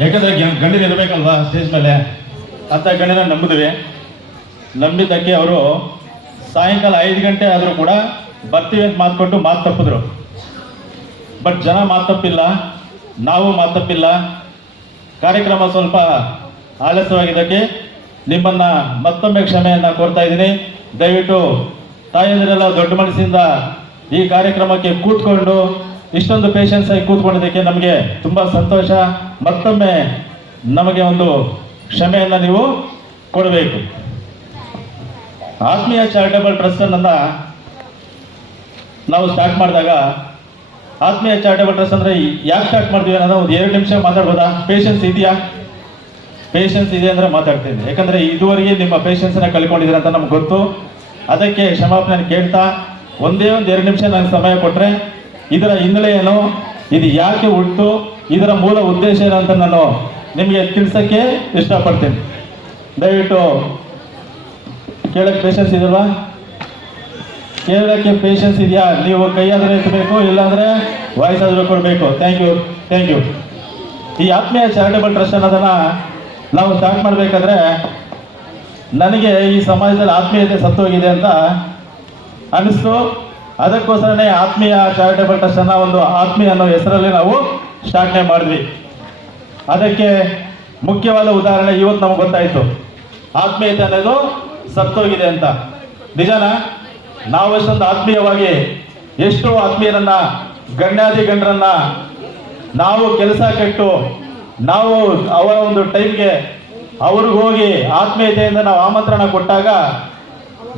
ಯಾಕಂದರೆ ಗಣ್ಯರು ಇರಬೇಕಲ್ವಾ ಸ್ಟೇಜ್ ಮೇಲೆ ಅಂತ ಗಣ್ಯನ ನಂಬಿದ್ದಕ್ಕೆ ಅವರು ಸಾಯಂಕಾಲ 5 ಗಂಟೆ ಆದರೂ ಕೂಡ ಬರ್ತೀವಿ ಅಂತ ಮಾತು ಕೊಟ್ಟು ಮಾತು ತಪ್ಪಿದ್ರು. ಬಟ್ ಜನ ಮಾತು ತಪ್ಪಿಲ್ಲ, ನಾವು ಮಾತು ತಪ್ಪಿಲ್ಲ. ಕಾರ್ಯಕ್ರಮ ಸ್ವಲ್ಪ ಆಲಸ್ಯವಾಗಿದ್ದಕ್ಕೆ ನಿಮ್ಮನ್ನು ಮತ್ತೊಮ್ಮೆ ಕ್ಷಮೆಯನ್ನು ಕೋರ್ತಾ ಇದ್ದೀನಿ. ದಯವಿಟ್ಟು ತಾಯಂದಿರೆಲ್ಲ ದೊಡ್ಡ ಮನಸ್ಸಿಂದ ಈ ಕಾರ್ಯಕ್ರಮಕ್ಕೆ ಕೂತ್ಕೊಂಡು ಇಷ್ಟೊಂದು ಪೇಷನ್ಸ್ ಆಗಿ ಕೂತ್ಕೊಂಡಿದ್ದಕ್ಕೆ ನಮಗೆ ತುಂಬ ಸಂತೋಷ. ಮತ್ತೊಮ್ಮೆ ನಮಗೆ ಒಂದು ಕ್ಷಮೆಯನ್ನು ನೀವು ಕೊಡಬೇಕು. ಆತ್ಮೀಯ ಚಾರಿಟಬಲ್ ಟ್ರಸ್ಟನ್ನು ನಾವು ಸ್ಟಾರ್ಟ್ ಮಾಡಿದಾಗ, ಆತ್ಮೀಯ ಚಾರಿಟಬಲ್ ಟ್ರಸ್ಟ್ ಅಂದರೆ ಯಾಕೆ ಸ್ಟಾರ್ಟ್ ಮಾಡ್ತೀವಿ ಅನ್ನೋದು ಒಂದು 2 ನಿಮಿಷ ಮಾತಾಡ್ಬೋದಾ? ಪೇಷನ್ಸ್ ಇದೆಯಾ? ಪೇಷನ್ಸ್ ಇದೆ ಅಂದರೆ ಮಾತಾಡ್ತೀನಿ. ಯಾಕಂದರೆ ಇದುವರೆಗೆ ನಿಮ್ಮ ಪೇಷನ್ಸನ್ನು ಕಳ್ಕೊಂಡಿದ್ದೀರ ಅಂತ ನಮ್ಗೆ ಗೊತ್ತು. ಅದಕ್ಕೆ ಕ್ಷಮಾಪಣೆ ಕೇಳ್ತಾ ಒಂದೇ 2 ನಿಮಿಷ ನನಗೆ ಸಮಯ ಕೊಟ್ಟರೆ ಇದರ ಹಿನ್ನೆಲೆ ಏನು, ಇದು ಯಾಕೆ ಹುಟ್ಟು, ಇದರ ಮೂಲ ಉದ್ದೇಶ ಏನು ಅಂತ ನಾನು ನಿಮಗೆ ತಿಳಿಸೋಕ್ಕೆ ಇಷ್ಟಪಡ್ತೀನಿ. ದಯವಿಟ್ಟು ಕೇಳೋಕ್ಕೆ ಪೇಷನ್ಸ್ ಇದೆಯಲ್ವಾ? ಕೇಳೋಕ್ಕೆ ಪೇಷನ್ಸ್ ಇದೆಯಾ? ನೀವು ಕೈಯಾದರೆ ಎತ್ತಬೇಕು, ಇಲ್ಲಾಂದರೆ ವಾಯ್ಸ್ ಆದರೂ ಕೊಡಬೇಕು. Thank you. ಈ ಆತ್ಮೀಯ ಚಾರಿಟಬಲ್ ಟ್ರಸ್ಟ್ ಅನ್ನೋದನ್ನು ನಾವು ಸ್ಟಾರ್ಟ್ ಮಾಡಬೇಕಾದ್ರೆ ನನಗೆ ಈ ಸಮಾಜದಲ್ಲಿ ಆತ್ಮೀಯತೆ ಸತ್ತೋಗಿದೆ ಅಂತ ಅನ್ನಿಸ್ತು. ಅದಕ್ಕೋಸ್ಕರನೇ ಆತ್ಮೀಯ ಚಾರಿಟಬಲ್ ಟ್ರಸ್ಟನ್ನು ಒಂದು ಆತ್ಮೀಯ ಅನ್ನೋ ಹೆಸರಲ್ಲಿ ನಾವು ಸ್ಟಾರ್ಟ್ನೇ ಮಾಡಿದ್ವಿ. ಅದಕ್ಕೆ ಮುಖ್ಯವಾದ ಉದಾಹರಣೆ ಇವತ್ತು ನಮಗೆ ಗೊತ್ತಾಯಿತು, ಆತ್ಮೀಯತೆ ಅನ್ನೋದು ಸತ್ತೋಗಿದೆ ಅಂತ. ನಿಜನಾ? ನಾವು ಎಷ್ಟೊಂದು ಆತ್ಮೀಯವಾಗಿ ಎಷ್ಟೋ ಆತ್ಮೀಯರನ್ನ, ಗಣ್ಯರನ್ನ ನಾವು ಕೆಲಸ ಕೆಟ್ಟು ನಾವು ಅವರ ಒಂದು ಟೈಮ್ಗೆ ಅವ್ರಿಗೆ ಹೋಗಿ ಆತ್ಮೀಯತೆಯಿಂದ ನಾವು ಆಮಂತ್ರಣ ಕೊಟ್ಟಾಗ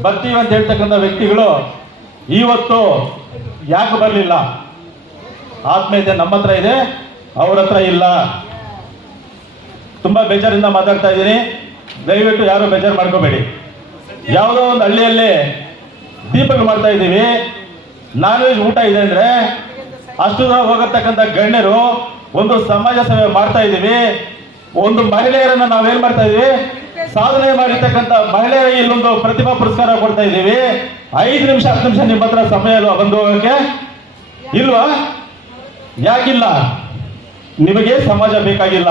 ಬರ್ತೀವಿ ಅಂತ ಹೇಳ್ತಕ್ಕಂಥ ವ್ಯಕ್ತಿಗಳು ಇವತ್ತು ಯಾಕೆ ಬರಲಿಲ್ಲ? ಆತ್ಮೀಯತೆ ನಮ್ಮ ಹತ್ರ ಇದೆ, ಅವ್ರ ಹತ್ರ ಇಲ್ಲ. ತುಂಬ ಬೇಜಾರಿಂದ ಮಾತಾಡ್ತಾ ಇದ್ದೀನಿ. ದಯವಿಟ್ಟು ಯಾರು ಬೇಜಾರು ಮಾಡ್ಕೋಬೇಡಿ. ಯಾವುದೋ ಒಂದು ಹಳ್ಳಿಯಲ್ಲಿ ದೀಪಕ ಮಾಡ್ತಾ ಇದ್ದೀವಿ, ನಾನ್ ವೆಜ್ ಊಟ ಇದೆ ಅಂದರೆ ಅಷ್ಟು ದೂರ ಹೋಗತಕ್ಕಂಥ ಗಣ್ಯರು ಒಂದು ಸಮಾಜ ಸೇವೆ ಮಾಡ್ತಾ ಇದ್ದೀವಿ. ಒಂದು ಮಹಿಳೆಯರನ್ನು ನಾವೇನ್ ಮಾಡ್ತಾ ಇದೀವಿ, ಸಾಧನೆ ಮಾಡಿರ್ತಕ್ಕಂಥ ಮಹಿಳೆಯರಿಗೆ ಇಲ್ಲೊಂದು ಪ್ರತಿಭಾ ಪುರಸ್ಕಾರ ಕೊಡ್ತಾ ಇದ್ದೀವಿ. 5 ನಿಮಿಷ 10 ನಿಮಿಷ ನಿಮ್ಮ ಹತ್ರ ಸಮಯ ಅಲ್ವಾ ಬಂದು ಹೋಗಕ್ಕೆ? ಇಲ್ವಾ? ಯಾಕಿಲ್ಲ? ನಿಮಗೆ ಸಮಾಜ ಬೇಕಾಗಿಲ್ಲ.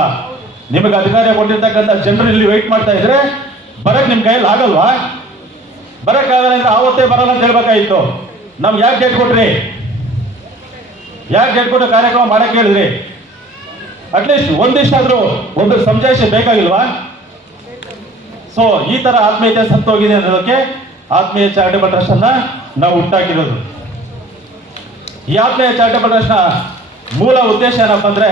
ನಿಮಗೆ ಅಧಿಕಾರ ಕೊಟ್ಟಿರ್ತಕ್ಕಂಥ ಜನರು ಇಲ್ಲಿ ವೆಯ್ಟ್ ಮಾಡ್ತಾ ಇದ್ರೆ ಬರಕ್ ನಿಮ್ ಕೈಯಲ್ಲಿ ಆಗಲ್ವಾ? ಬರಕ್ಕಾಗಲ್ಲ ಅಂದ್ರೆ ಆವತ್ತೇ ಬರಲ್ಲ ಅಂತ ಹೇಳ್ಬೇಕಾಗಿತ್ತು. ನಮ್ಗೆ ಯಾಕೆ ಡೇಟ್ ಕೊಟ್ರಿ? ಯಾಕೆ ಡೇಟ್ ಕೊಟ್ಟು ಕಾರ್ಯಕ್ರಮ ಮಾಡಕ್ಕೆ ಹೇಳಿದ್ರಿ? ಅಟ್ಲೀಸ್ಟ್ ಒಂದಿಷ್ಟಾದ್ರೂ ಒಂದು ಸಮಜಾಯಿಷಿ ಬೇಕಾಗಿಲ್ವಾ? ಸೊ ಈ ತರ ಆತ್ಮೀಯತೆ ಸತ್ತೋಗಿದೆ ಅನ್ನೋದಕ್ಕೆ ಆತ್ಮೀಯ ಚಾರಿಟಬಲ್ ಟ್ರಸ್ಟ್ ಅನ್ನ ನಾವು ಹುಟ್ಟಾಕಿರೋದು. ಈ ಆತ್ಮೀಯ ಚಾರಿಟಬಲ್ ಟ್ರಸ್ಟ್ ನ ಮೂಲ ಉದ್ದೇಶ ಏನಪ್ಪ ಅಂದ್ರೆ,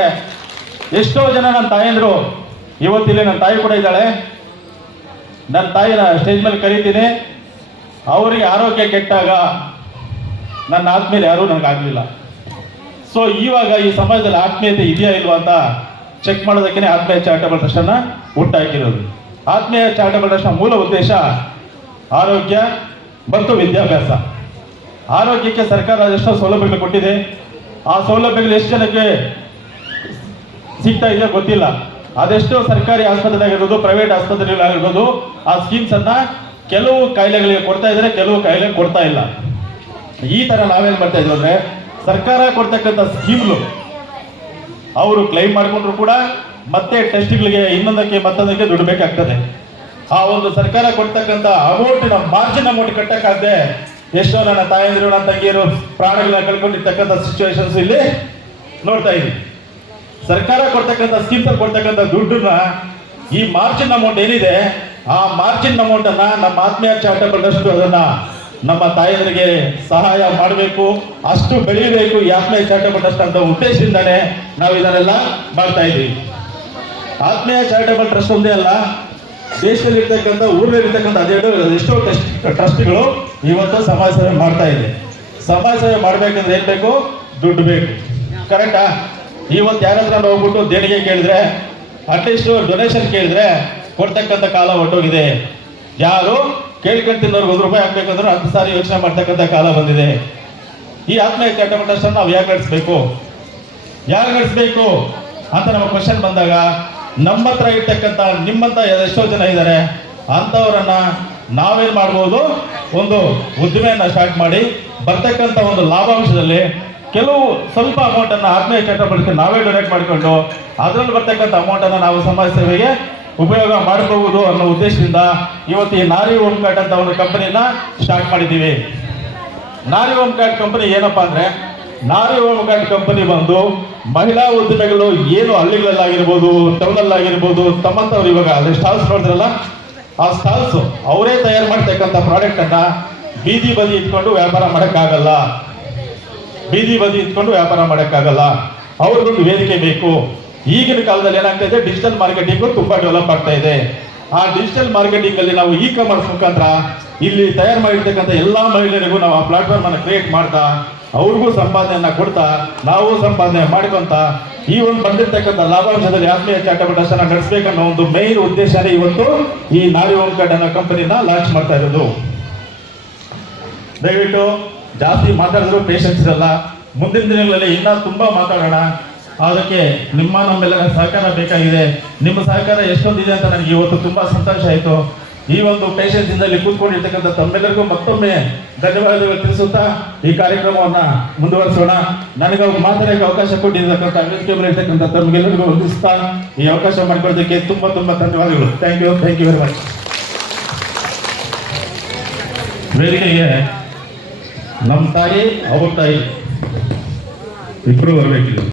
ಎಷ್ಟೋ ಜನ ನನ್ನ ತಾಯಂದ್ರು, ಇವತ್ತಿಲ್ಲಿ ನನ್ನ ತಾಯಿ ಕೂಡ ಇದ್ದಾಳೆ, ನನ್ನ ತಾಯಿನ ಸ್ಟೇಜ್ ಮೇಲೆ ಕರೀತೀನಿ. ಅವರಿಗೆ ಆರೋಗ್ಯ ಕೆಟ್ಟಾಗ ನನ್ನ ಆದ್ಮೇಲೆ ಯಾರೂ ನನಗಾಗಲಿಲ್ಲ. ಸೊ ಇವಾಗ ಈ ಸಮಾಜದಲ್ಲಿ ಆತ್ಮೀಯತೆ ಇದೆಯಾ ಇಲ್ವಾ ಅಂತ ಚೆಕ್ ಮಾಡೋದಕ್ಕೆ ಆತ್ಮೀಯ ಚಾರಿಟಬಲ್ ಟ್ರಸ್ಟ್ ಅನ್ನ ಹುಟ್ಟಾಕಿರೋದು. ಆತ್ಮೀಯ ಚಾರಿಟಬಲ್ ಟ್ರಸ್ಟ್ ನ ಮೂಲ ಉದ್ದೇಶ ಆರೋಗ್ಯ ಮತ್ತು ವಿದ್ಯಾಭ್ಯಾಸ. ಆರೋಗ್ಯಕ್ಕೆ ಸರ್ಕಾರ ಎಷ್ಟೋ ಸೌಲಭ್ಯಗಳು ಕೊಟ್ಟಿದೆ. ಆ ಸೌಲಭ್ಯಗಳು ಎಷ್ಟು ಜನಕ್ಕೆ ಸಿಗ್ತಾ ಇದೆಯೋ ಗೊತ್ತಿಲ್ಲ. ಅದೆಷ್ಟೋ ಸರ್ಕಾರಿ ಆಸ್ಪತ್ರೆಗಳಾಗಿರ್ಬೋದು, ಪ್ರೈವೇಟ್ ಆಸ್ಪತ್ರೆಗಳಾಗಿರ್ಬೋದು, ಆ ಸ್ಕೀಮ್ಸ್ ಅನ್ನ ಕೆಲವು ಕಾಯಿಲೆಗಳಿಗೆ ಕೊಡ್ತಾ ಇದ್ದಾರೆ, ಕೆಲವು ಕಾಯಿಲೆ ಕೊಡ್ತಾ ಇಲ್ಲ. ಈ ತರ ನಾವೇನ್ ಮಾಡ್ತಾ ಇದ್ವಿ ಅಂದ್ರೆ, ಸರ್ಕಾರ ಕೊಡ್ತಕ್ಕಂಥ ಸ್ಕೀಮ್ಗಳು ಅವರು ಕ್ಲೈಮ್ ಮಾಡಿಕೊಂಡ್ರು ಕೂಡ ಮತ್ತೆ ಟೆಸ್ಟ್ಗಳಿಗೆ ಇನ್ನೊಂದಕ್ಕೆ ಮತ್ತೊಂದಕ್ಕೆ ದುಡ್ಡು ಬೇಕಾಗ್ತದೆ. ಆ ಒಂದು ಸರ್ಕಾರ ಕೊಡ್ತಕ್ಕಂಥ ಅಮೌಂಟಿನ ಮಾರ್ಜಿನ್ ಅಮೌಂಟ್ ಕಟ್ಟಕ್ಕಾಗದೆ ಎಷ್ಟೋ ನನ್ನ ತಾಯಂದಿರು, ನನ್ನ ತಂಗಿಯರು ಪ್ರಾಣಗಳನ್ನ ಕಳ್ಕೊಂಡಿರ್ತಕ್ಕಂಥ ಸಿಚುವೇಶನ್ಸ್ ಇಲ್ಲಿ ನೋಡ್ತಾ ಇದ್ವಿ. ಸರ್ಕಾರ ಕೊಡ್ತಕ್ಕಂಥ ಸ್ಕೀಮ್ಸ್ ಅಲ್ಲಿ ಕೊಡ್ತಕ್ಕಂಥ ದುಡ್ಡನ್ನ, ಈ ಮಾರ್ಜಿನ್ ಅಮೌಂಟ್ ಏನಿದೆ, ಆ ಮಾರ್ಜಿನ್ ಅಮೌಂಟ್ ಅನ್ನ ನಮ್ಮ ಆತ್ಮೀಯ ಚಾರಿಟಬಲ್ ಟ್ರಸ್ಟ್ ಅದನ್ನ ನಮ್ಮ ತಾಯಂದಿರಿಗೆ ಸಹಾಯ ಮಾಡಬೇಕು, ಅಷ್ಟು ಬೆಳೆಯಬೇಕು ಈ ಆತ್ಮೀಯ ಚಾರಿಟಬಲ್ ಟ್ರಸ್ಟ್ ಅಂತ ಉದ್ದೇಶದಿಂದಾನೆ ನಾವು ಇದನ್ನೆಲ್ಲ ಮಾಡ್ತಾ ಇದ್ದೀವಿ. ಆತ್ಮೀಯ ಚಾರಿಟಬಲ್ ಟ್ರಸ್ಟ್ ಒಂದೇ ಅಲ್ಲ, ದೇಶದಲ್ಲಿ ಇರ್ತಕ್ಕಂಥ, ಊರಲ್ಲಿರ್ತಕ್ಕಂಥ ಎಷ್ಟೋ ಟ್ರಸ್ಟ್ಗಳು ಇವತ್ತು ಸಮಾಜ ಸೇವೆ ಮಾಡ್ತಾ ಇದೆ. ಸಮಾಜ ಸೇವೆ ಮಾಡ್ಬೇಕಂದ್ರೆ ಏನ್ ಬೇಕು? ದುಡ್ಡು ಬೇಕು. ಕರೆಕ್ಟಾ? ಇವತ್ತು ಯಾರ ಹತ್ರ ಹೋಗ್ಬಿಟ್ಟು ದೇಣಿಗೆ ಕೇಳಿದ್ರೆ, ಅಟ್ಲೀಸ್ಟ್ ಡೊನೇಷನ್ ಕೇಳಿದ್ರೆ ಕೊಡ್ತಕ್ಕಂಥ ಕಾಲ ಹೊಟ್ಟೋಗಿದೆ. ಯಾರು ಕೇಳ್ಕೊಂತಿದ್ದವ್ರಿಗೆ ₹1 ಹಾಕ್ಬೇಕಂದ್ರೆ 10 ಸಾರಿ ಯೋಚನೆ ಮಾಡ್ತಕ್ಕಂಥ ಕಾಲ ಬಂದಿದೆ. ಈ ಆತ್ಮೀಯ ಚಾರಿಟಬಲ್ ಟ್ರಸ್ಟ್ ಅನ್ನು ನಾವು ಯಾಕೆ ನಡೆಸಬೇಕು ಅಂತ ನಮ್ಮ ಕ್ವಶನ್ ಬಂದಾಗ, ನಮ್ಮ ಹತ್ರ ಇರ್ತಕ್ಕಂಥ ನಿಮ್ಮಂತ ಎಷ್ಟೋ ಜನ ಇದ್ದಾರೆ, ಅಂಥವ್ರನ್ನ ನಾವೇನ್ ಮಾಡ್ಬೋದು, ಒಂದು ಉದ್ದಿಮೆಯನ್ನ ಸ್ಟಾರ್ಟ್ ಮಾಡಿ ಬರ್ತಕ್ಕಂಥ ಒಂದು ಲಾಭಾಂಶದಲ್ಲಿ ಕೆಲವು ಸ್ವಲ್ಪ ಅಮೌಂಟ್ ಅನ್ನ ಆತ್ಮೀಯ ಚಟುವಟಿಕೆ ನಾವೇ ಡೊನೇಟ್ ಮಾಡಿಕೊಂಡು ಅದರಲ್ಲಿ ಬರ್ತಕ್ಕಂಥ ಅಮೌಂಟ್ ಅನ್ನ ನಾವು ಸಮಾಜ ಸೇವೆಗೆ ಉಪಯೋಗ ಮಾಡಬಹುದು ಅನ್ನೋ ಉದ್ದೇಶದಿಂದ ಇವತ್ತು ಈ ನಾರಿ ಹೋಮ್ ಕಾರ್ಡ್ ಅಂತ ಒಂದು ಕಂಪನಿನ ಸ್ಟಾರ್ಟ್ ಮಾಡಿದ್ದೀವಿ. ನಾರಿ ಹೋಮ್ ಕಾರ್ಡ್ ಕಂಪನಿ ಏನಪ್ಪಾ ಅಂದ್ರೆ, ನಾರಿ ಹೋಮ್ ಕಾರ್ಡ್ ಕಂಪನಿ ಬಂದು ಮಹಿಳಾ ಉದ್ಯಮಿಗಳು ಏನು ಹಳ್ಳಿಗಳಲ್ಲಾಗಿರ್ಬೋದು, ಟೌನಲ್ಲಾಗಿರ್ಬೋದು, ತಮ್ಮಂತವ್ರು ಇವಾಗ ಅದೇ ಸ್ಟಾಲ್ಸ್ ನೋಡಿದ್ರಲ್ಲ, ಆ ಸ್ಟಾಲ್ಸ್ ಅವರೇ ತಯಾರು ಮಾಡ್ತಕ್ಕಂಥ ಪ್ರಾಡಕ್ಟ್ ಅನ್ನ ಬೀದಿ ಬದಿ ಇಟ್ಕೊಂಡು ವ್ಯಾಪಾರ ಮಾಡೋಕ್ಕಾಗಲ್ಲ. ಬೀದಿ ಬದಿ ಇಟ್ಕೊಂಡು ವ್ಯಾಪಾರ ಮಾಡೋಕ್ಕಾಗಲ್ಲ. ಅವ್ರಿಗೊಂದು ವೇದಿಕೆ ಬೇಕು. ಈಗಿನ ಕಾಲದಲ್ಲಿ ಏನಾಗ್ತಾ ಇದೆ, ಡಿಜಿಟಲ್ ಮಾರ್ಕೆಟಿಂಗ್ ತುಂಬಾ ಡೆವಲಪ್ ಆಗ್ತಾ ಇದೆ. ಆ ಡಿಜಿಟಲ್ ಮಾರ್ಕೆಟಿಂಗ್ ಅಲ್ಲಿ ನಾವು ಇ ಕಾಮರ್ಸ್ ಮುಖಾಂತರ ಇಲ್ಲಿ ತಯಾರು ಮಾಡಿರ್ತಕ್ಕಂಥ ಎಲ್ಲಾ ಮಹಿಳೆಯರಿಗೂ ನಾವು ಆ ಪ್ಲಾಟ್ಫಾರ್ಮ್ ಅನ್ನು ಕ್ರಿಯೇಟ್ ಮಾಡ್ತಾ ಅವ್ರಿಗೂ ಸಂಪಾದನೆಯನ್ನ ಕೊಡ್ತಾ ನಾವು ಸಂಪಾದನೆ ಮಾಡ್ಕೊಂತ ಈ ಒಂದು ಬಂದಿರತಕ್ಕಂಥ ಲಾಭಾಂಶದಲ್ಲಿ ಆತ್ಮೀಯ ಚಾರಿಟಬಲ್ ಟ್ರಸ್ಟ್ ಅನ್ನ ನಡೆಸಬೇಕನ್ನೋ ಒಂದು ಮೇನ್ ಉದ್ದೇಶನೇ ಇವತ್ತು ಈ ನಾರಿ ಹೋಮ್ ಕಾರ್ಡ್ ಅನ್ನೋ ಕಂಪನಿನ ಲಾಂಚ್ ಮಾಡ್ತಾ ಇರೋದು. ದಯವಿಟ್ಟು ಜಾಸ್ತಿ ಮಾತಾಡಿದ್ರು ಪೇಷನ್ಸ್ ಇರಲ್ಲ. ಮುಂದಿನ ದಿನಗಳಲ್ಲಿ ಇನ್ನೂ ತುಂಬಾ ಮಾತಾಡೋಣ. ಅದಕ್ಕೆ ನಮ್ಮೆಲ್ಲರ ಸಹಕಾರ ಬೇಕಾಗಿದೆ. ನಿಮ್ಮ ಸಹಕಾರ ಎಷ್ಟೊಂದಿದೆ ಅಂತ ನನಗೆ ಇವತ್ತು ತುಂಬಾ ಸಂತೋಷ ಆಯಿತು. ಈ ಒಂದು ಪೇಷನ್ಸ್ ಇಂದಲ್ಲಿ ಕೂತ್ಕೊಂಡಿರ್ತಕ್ಕಂಥ ತಮ್ಮೆಲ್ಲರಿಗೂ ಮತ್ತೊಮ್ಮೆ ಧನ್ಯವಾದಗಳು ತಿಳಿಸುತ್ತಾ ಈ ಕಾರ್ಯಕ್ರಮವನ್ನ ಮುಂದುವರಿಸೋಣ. ನನಗೆ ಮಾತಾಡೋಕೆ ಅವಕಾಶ ಕೊಟ್ಟಿರ್ತಕ್ಕಂಥ ಇರ್ತಕ್ಕಂಥ ತಮ್ಗೆಲ್ಲರಿಗೂ ವಂದಿಸ್ತಾ ಈ ಅವಕಾಶ ಮಾಡಿಕೊಡೋದಕ್ಕೆ ತುಂಬಾ ಧನ್ಯವಾದಗಳು. Thank you very much. ವೇದಿಕೆಗೆ ನಮ್ಮ ತಾಯಿ, ಅವ್ರ ತಾಯಿ ಇಬ್ಬರು ಬರಬೇಕಿಲ್ಲ.